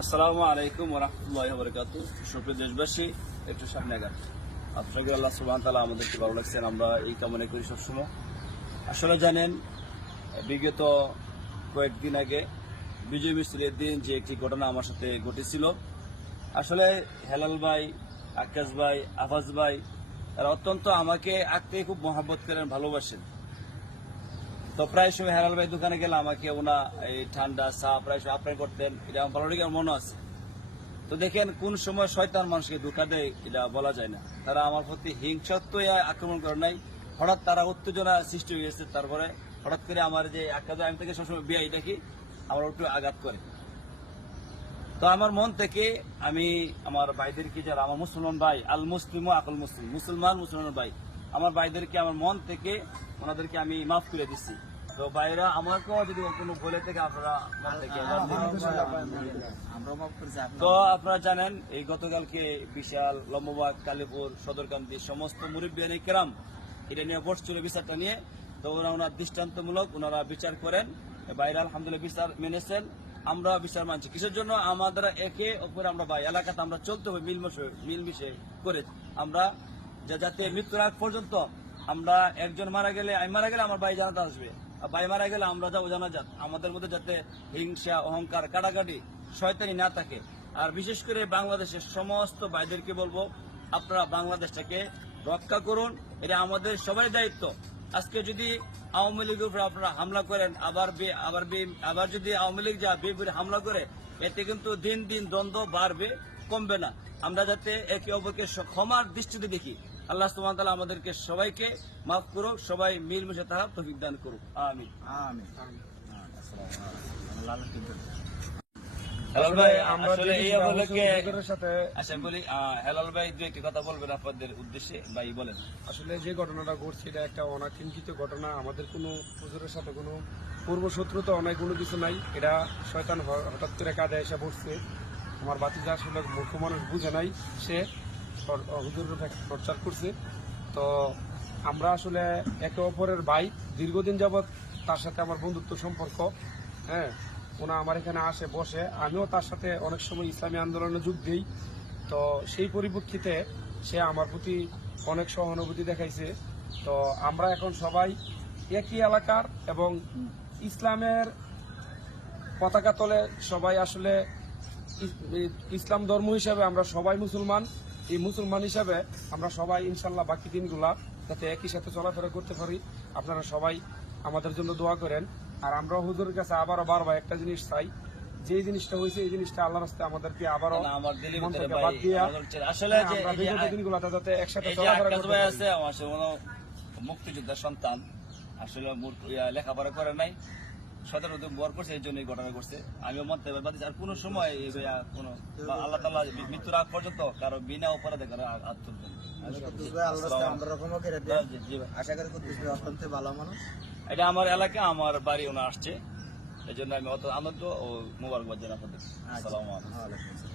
আসসালামু আলাইকুম ওয়া রাহমাতুল্লাহি ওয়া বারাকাতুহু। সুপ্রিয় দেশবাসী, একটু সামনে আগান। আপনাকে আল্লাহ সুবহানাহু ওয়া তাআলা আমাদেরকে ভালো লাগছেন, আমরা এই কামনা করি সবসময়। আসলে জানেন, বিগত কয়েকদিন আগে বিজয় মিছিলের দিন যে একটি ঘটনা আমার সাথে ঘটেছিল, আসলে হেলাল ভাই, আকাশ ভাই, আফাজ ভাই তারা অত্যন্ত আমাকে আঁকতে খুব মহাব্বত করেন, ভালোবাসেন। তো প্রায় সময় হেলাল ভাই দোকানে গেলে আমাকে ওনা এই ঠান্ডা চা প্রায় সময় আপ্যায়ন করতেন, এটা আমার ভালো লাগে, আমার মনে আছে। তো দেখেন কোন সময় শয়তান মানুষকে ধোঁকা দেয় এটা বলা যায় না। তারা আমার প্রতি হিংসাত্মক আক্রমণ করে নাই, হঠাৎ তারা উত্তেজনা সৃষ্টি হয়ে গেছে। তারপরে হঠাৎ করে আমার যে আকাশ, আমি থেকে সবসময় বিয়াই দেখি, আমার একটু আঘাত করে। তো আমার মন থেকে আমি আমার ভাইদেরকে, যারা আমার মুসলমান ভাই, আল মুসলিম ও আকল মুসলিম, মুসলমান ভাই, আমার ভাইদেরকে আমার মন থেকে ওনাদেরকে আমি মাফ করে দিচ্ছি। তো ভাইরা আমাকেও যদি কোনো বলে থেকে আপনারা তো আপনারা জানেন, এই গতকালকে বিশাল লম্ববাগ, কালীপুর, সদরকান্দি সমস্ত মুরব্বিয়ান কেরাম এটা নিয়ে বসছিল, বিচারটা নিয়ে। তো ওনার দৃষ্টান্তমূলক ওনারা বিচার করেন, বাইরে আলহামদুলিল্লাহ বিচার মেনেছেন, আমরা বিচার মানছি। কিসের জন্য? আমাদের একে অপরে আমরা ভাই, এলাকাতে আমরা চলতে হবে মিলমিশে করে। আমরা যাতে মৃত্যুর আগ পর্যন্ত আমরা, একজন মারা গেলে, আমি মারা গেলে আমার ভাই জানাতে আসবে, ভাই মারা গেলে আমরা যাবো জানাজাত। আমাদের মধ্যে যাতে হিংসা, অহংকার, কাটাকাটি, শয়তানি না থাকে। আর বিশেষ করে বাংলাদেশের সমস্ত ভাইদেরকে বলবো, আপনারা বাংলাদেশটাকে রক্ষা করুন, এটা আমাদের সবাই দায়িত্ব। আজকে যদি আওয়ামী লীগের উপরে আপনারা হামলা করেন, আবার যদি আওয়ামী লীগ যা বিএনপির হামলা করে, এতে কিন্তু দিন দিন দ্বন্দ্ব বাড়বে, কমবে না। আমরা যাতে একে অপরকে ক্ষমার দৃষ্টিতে দেখি। আল্লাহ সুবহানাহু ওয়া তাআলা আমাদেরকে সবাইকে মাফ করুক, সবাই মিলমিশে থাকার তৌফিক দান করুক। আমিন। হেলাল ভাই, আসলে এই উপলক্ষে আচ্ছা বলি, হেলাল ভাই দু একটি কথা বলবেন আপনাদের উদ্দেশ্যে, ভাই বলেন। আসলে যে ঘটনাটা ঘটছে এটা একটা অনাকাঙ্ক্ষিত ঘটনা। আমাদের কোনো হুজুরের সাথে কোনো পূর্ব শত্রুতা, অনেক কোনো কিছু নাই। এটা শয়তান হঠাৎ করে কাজে এসে পড়ছে। আমার বাতিজা আসলে মূর্খ মানুষ বুঝে নাই, সে হুজুরের প্রচার করছে। তো আমরা আসলে একে অপরের ভাই, দীর্ঘদিন যাবৎ তার সাথে আমার বন্ধুত্ব সম্পর্ক। হ্যাঁ, ওনা আমার এখানে আসে, বসে, আমিও তার সাথে অনেক সময় ইসলামী আন্দোলনে যোগ দিই। তো সেই পরিপ্রেক্ষিতে সে আমার প্রতি অনেক সহানুভূতি দেখাইছে। তো আমরা এখন সবাই একই এলাকার এবং ইসলামের পতাকা তলে সবাই আসলে ইসলাম ধর্ম হিসাবে আমরা সবাই মুসলমান। এই মুসলমান হিসাবে আমরা সবাই ইনশাল্লাহ বাকি দিনগুলা যাতে একই সাথে চলাফেরা করতে পারি, আপনারা সবাই আমাদের জন্য দোয়া করেন। আর আমরা হুজুরের কাছে আবারও বারবার একটা জিনিস চাই, যে জিনিসটা হয়েছে এই জিনিসটা আল্লাহর রাস্তায় আমাদেরকে আবারও বাদ দিয়া আসলে দিনগুলোতে যাতে একসাথে চলাফেরা করতে পারি। মুক্তিযোদ্ধার সন্তান, আসলে লেখাপড়া করে নাই, 17 বর করছে, এই জন্য এই ঘটনা করছে। আমিও মানতে পারি, আর কোন সময় কোনো আল্লাহ তাআলা মৃত্যুর আগ পর্যন্ত কারো বিনা অপরাধে কারো আত্মহত্যা। এটা আমার এলাকা, আমার বাড়ি, ওনা আসছে, এই জন্য আমি অত আনন্দ ও মোবারকবাদ জানাই আপনাদের। আসসালামু আলাইকুম।